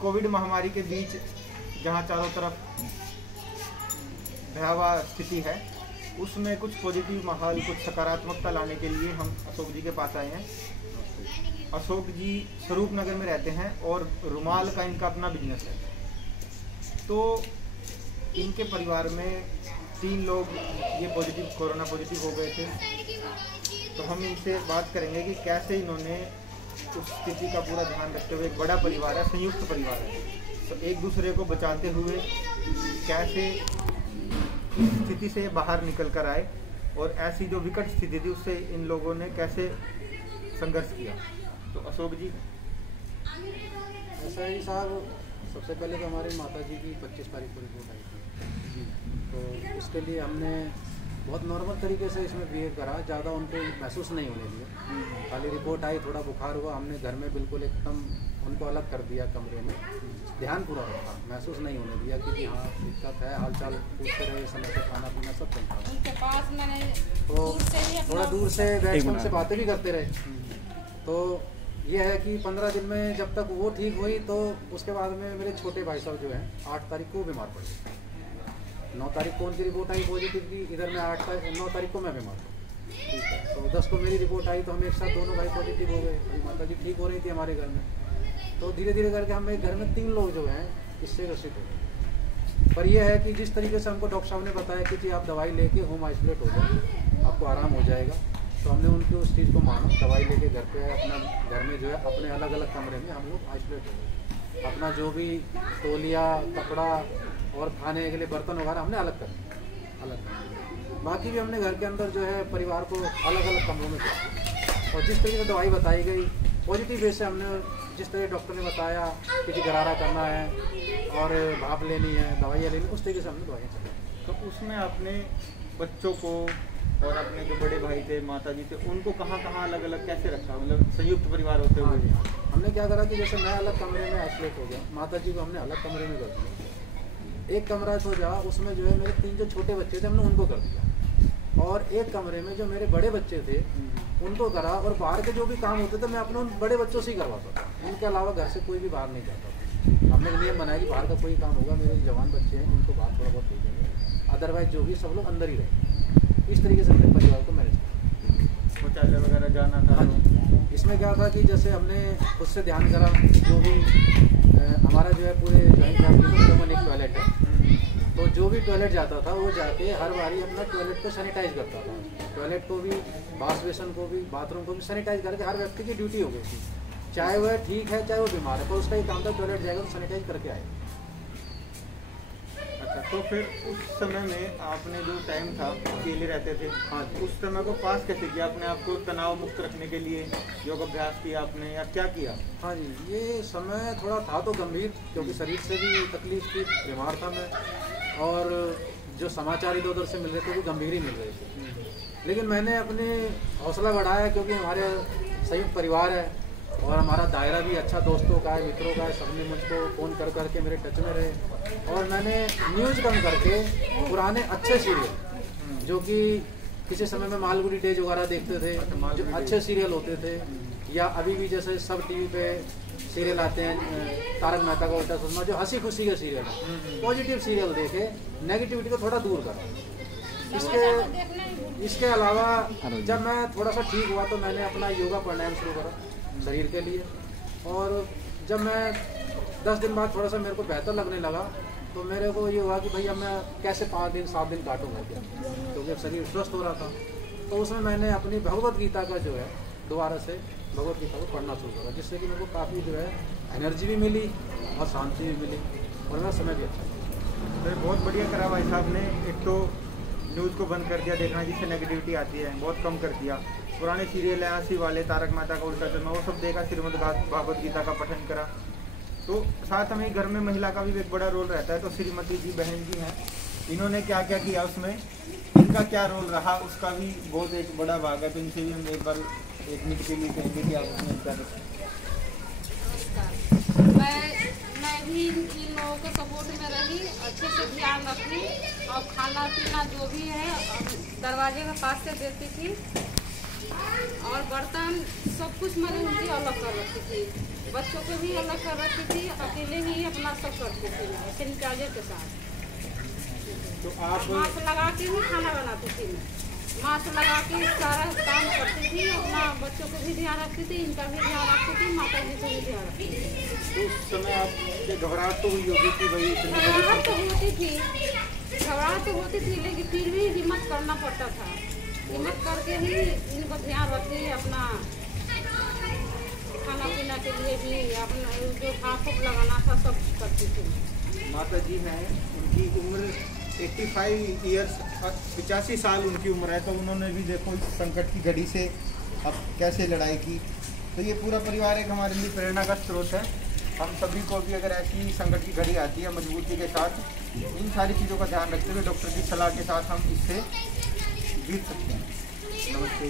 Covid महामारी के बीच जहां चारों तरफ भयावह स्थिति है, उसमें कुछ पॉजिटिव माहौल, कुछ सकारात्मकता लाने के लिए हम अशोक जी के पास आए हैं। अशोक जी स्वरूप नगर में रहते हैं और रुमाल का इनका अपना बिजनेस है। तो इनके परिवार में 3 लोग ये कोरोना पॉजिटिव हो गए थे। तो हम इनसे बात करेंगे कि कैसे इन्होंने उस स्थिति का पूरा ध्यान रखते हुए, एक बड़ा परिवार है, संयुक्त परिवार है, तो एक दूसरे को बचाते हुए कैसे इस स्थिति से बाहर निकल कर आए और ऐसी जो विकट स्थिति थी उससे इन लोगों ने कैसे संघर्ष किया। तो अशोक जी। ऐसा ही साहब, सबसे पहले तो हमारी माता जी की 25 तारीख को रिपोर्ट आई थी, तो उसके लिए हमने बहुत नॉर्मल तरीके से इसमें बिहेव करा, ज़्यादा उनको महसूस नहीं होने दिया। खाली रिपोर्ट आई, थोड़ा बुखार हुआ, हमने घर में बिल्कुल एकदम उनको अलग कर दिया, कमरे में ध्यान पूरा रखा, महसूस नहीं होने दिया कि हाँ दिक्कत है, हालचाल पूछते रहे, समय से खाना पीना सब चलता उनके पास मैंने तो थोड़ा दूर से बैठ कर उनसे बातें भी करते रहे। तो ये है कि 15 दिन में जब तक वो ठीक हुई, तो उसके बाद में मेरे छोटे भाई साहब जो हैं 8 तारीख को बीमार पड़े। 9 तारीख को उनकी रिपोर्ट आई पॉजिटिव की, इधर मैं 9 तारीख को मैं बीमार था। ठीक है, तो 10 को मेरी रिपोर्ट आई, तो हम एक साथ दोनों भाई पॉजिटिव हो गए। माता जी ठीक हो रही थी हमारे घर में, तो धीरे धीरे करके हमें घर में 3 लोग जो हैं इससे ग्रसित हो गए। पर यह है कि जिस तरीके से हमको डॉक्टर साहब ने बताया कि जी आप दवाई लेके होम आइसोलेट हो जाए, आपको आराम हो जाएगा, तो हमने उनकी उस चीज़ को माना, दवाई लेके घर पे अपना घर में जो है अपने अलग अलग कमरे में हम लोग आइसोलेट हो गए। अपना जो भी तौलिया, कपड़ा और खाने के लिए बर्तन वगैरह हमने अलग कर दिया। बाकी भी हमने घर के अंदर जो है परिवार को अलग अलग कमरों में किया। और जिस तरीके से दवाई बताई गई पॉजिटिव वे से, हमने जिस तरह डॉक्टर ने बताया कि जी गरारा करना है और भाप लेनी है, दवाइयाँ लेनी, उस तरीके से हमने दवाइयाँ चलाई। तो उसमें आपने बच्चों को और अपने जो बड़े भाई थे, माता जी थे, उनको कहाँ अलग अलग कैसे रखा, मतलब संयुक्त परिवार होते हुए? हमने क्या करा कि जैसे मैं अलग कमरे में आइसोलेट हो गया, माता जी को हमने अलग कमरे में कर दिया। एक कमरा तो जा उसमें जो है मेरे 3 जो छोटे बच्चे थे हमने उनको कर दिया, और एक कमरे में जो मेरे बड़े बच्चे थे उनको करा, और बाहर के जो भी काम होते थे मैं अपने उन बड़े बच्चों से ही करवाता था। उनके अलावा घर से कोई भी बाहर नहीं जाता था। हमने नियम बनाया कि बाहर का कोई काम होगा, मेरे जवान बच्चे हैं उनको बाहर थोड़ा बहुत हो जाएंगे, अदरवाइज जो भी सब लोग अंदर ही रहे। इस तरीके से हमने परिवार को मैनेज किया। शौचालय वगैरह जाना था? हाँ, इसमें क्या था कि जैसे हमने खुद से ध्यान करा, जो भी हमारा जो है पूरे जॉइंट फैमिली में एक टॉयलेट है, तो जो भी टॉयलेट जाता था वो जाके हर बारी अपना टॉयलेट को सैनिटाइज करता था। टॉयलेट को भी, वॉश बेसन को भी, बाथरूम को भी सैनिटाइज करके हर व्यक्ति की ड्यूटी हो गई थी, चाहे वह ठीक है चाहे वो बीमार है, तो उसका ही काम था टॉयलेट जाएगा तो सैनिटाइज करके आएगा। अच्छा, तो फिर उस समय में आपने जो टाइम था अकेले रहते थे, हाँ, उस समय को पास कैसे किया? अपने आप को तनाव मुक्त रखने के लिए योग अभ्यास किया आपने या क्या किया? हाँ जी, ये समय थोड़ा था तो गंभीर, क्योंकि शरीर से भी तकलीफ थी, बीमार था मैं, और जो समाचार इधर उधर से मिल रहे थे वो गंभीर ही मिल रहे थे। लेकिन मैंने अपने हौसला बढ़ाया, क्योंकि हमारे संयुक्त परिवार है और हमारा दायरा भी अच्छा दोस्तों का है, मित्रों का है, सबने मुझको फ़ोन कर करके मेरे टच में रहे। और मैंने न्यूज़ कम करके पुराने अच्छे सीरियल, जो कि किसी समय में मालगुडी डेज वगैरह देखते थे, जो अच्छे सीरियल होते थे, या अभी भी जैसे सब टीवी पे सीरियल आते हैं, तारक मेहता का उल्टा चश्मा, जो हंसी खुशी के सीरियल है, पॉजिटिव सीरियल देखे, नेगेटिविटी को थोड़ा दूर करा। इसके अलावा जब मैं थोड़ा सा ठीक हुआ तो मैंने अपना योगा प्राणायाम शुरू करा शरीर के लिए, और जब मैं 10 दिन बाद थोड़ा सा मेरे को बेहतर लगने लगा, तो मेरे को ये हुआ कि भाई अब मैं कैसे 5 दिन 7 दिन काटूंगा क्या, क्योंकि अब शरीर स्वस्थ हो रहा था। तो उसमें मैंने अपनी भगवत गीता का जो है दोबारा से भगवत गीता को पढ़ना शुरू करा, जिससे कि मेरे को काफ़ी जो है एनर्जी भी मिली और शांति भी मिली, और मेरा समय भी अच्छा था। तो बहुत बढ़िया करा भाई साहब ने। एक तो न्यूज़ को बंद कर दिया देखना, जिससे नेगेटिविटी आती है, बहुत कम कर दिया। पुराने सीरियल है हंसी वाले, तारक मेहता का उल्टा चश्मा, वो सब देखा, श्रीमद् भागवत गीता का पठन करा। तो साथ में घर में महिला का भी एक बड़ा रोल रहता है। तो श्रीमती जी बहन जी हैं, इन्होंने क्या क्या किया उसमें, इनका क्या रोल रहा, उसका भी बहुत एक बड़ा भाग है। तो इनसे भी हम एक बार 1 मिनट के लिए कहेंगे कि आप उसमें क्या मैं भी इन लोगों के सपोर्ट में रही, अच्छे से ध्यान रखी, और खाना पीना जो भी है दरवाजे के पास से देती थी, और बर्तन सब कुछ मैंने उनकी अलग कर रखी थी, बच्चों को भी अलग कर रखी थी, अकेले ही अपना सब करती थी मैं सैनिटाइजर के साथ। तो आप मास्क लगा के ही खाना बनाती थी मैं, मास्क लगा के सारा काम करती थी, अपना बच्चों को भी ध्यान रखती थी, इनका भी ध्यान रखती थी, माता जी को भी ध्यान रखती थी। तो उस समय आपके घबराहट तो हुई होगी कि भाई घबराहट तो होती थी, घबराहट तो होती थी, लेकिन फिर भी हिम्मत करना पड़ता था, हिम्मत करके ही इनको ध्यान रखती, अपना खाना पीना के लिए भी अपना जो हाथ लगाना था सब करती थी। माता जी हैं, उनकी उम्र 85 ईयर्स 85 साल उनकी उम्र है, तो उन्होंने भी देखो इस संकट की घड़ी से अब कैसे लड़ाई की। तो ये पूरा परिवार एक हमारे लिए प्रेरणा का स्रोत है। हम सभी को भी अगर ऐसी संकट की घड़ी आती है मजबूती के साथ इन सारी चीज़ों का ध्यान रखते हुए डॉक्टर की सलाह के साथ हम इससे जीत सकते हैं। नमस्ते।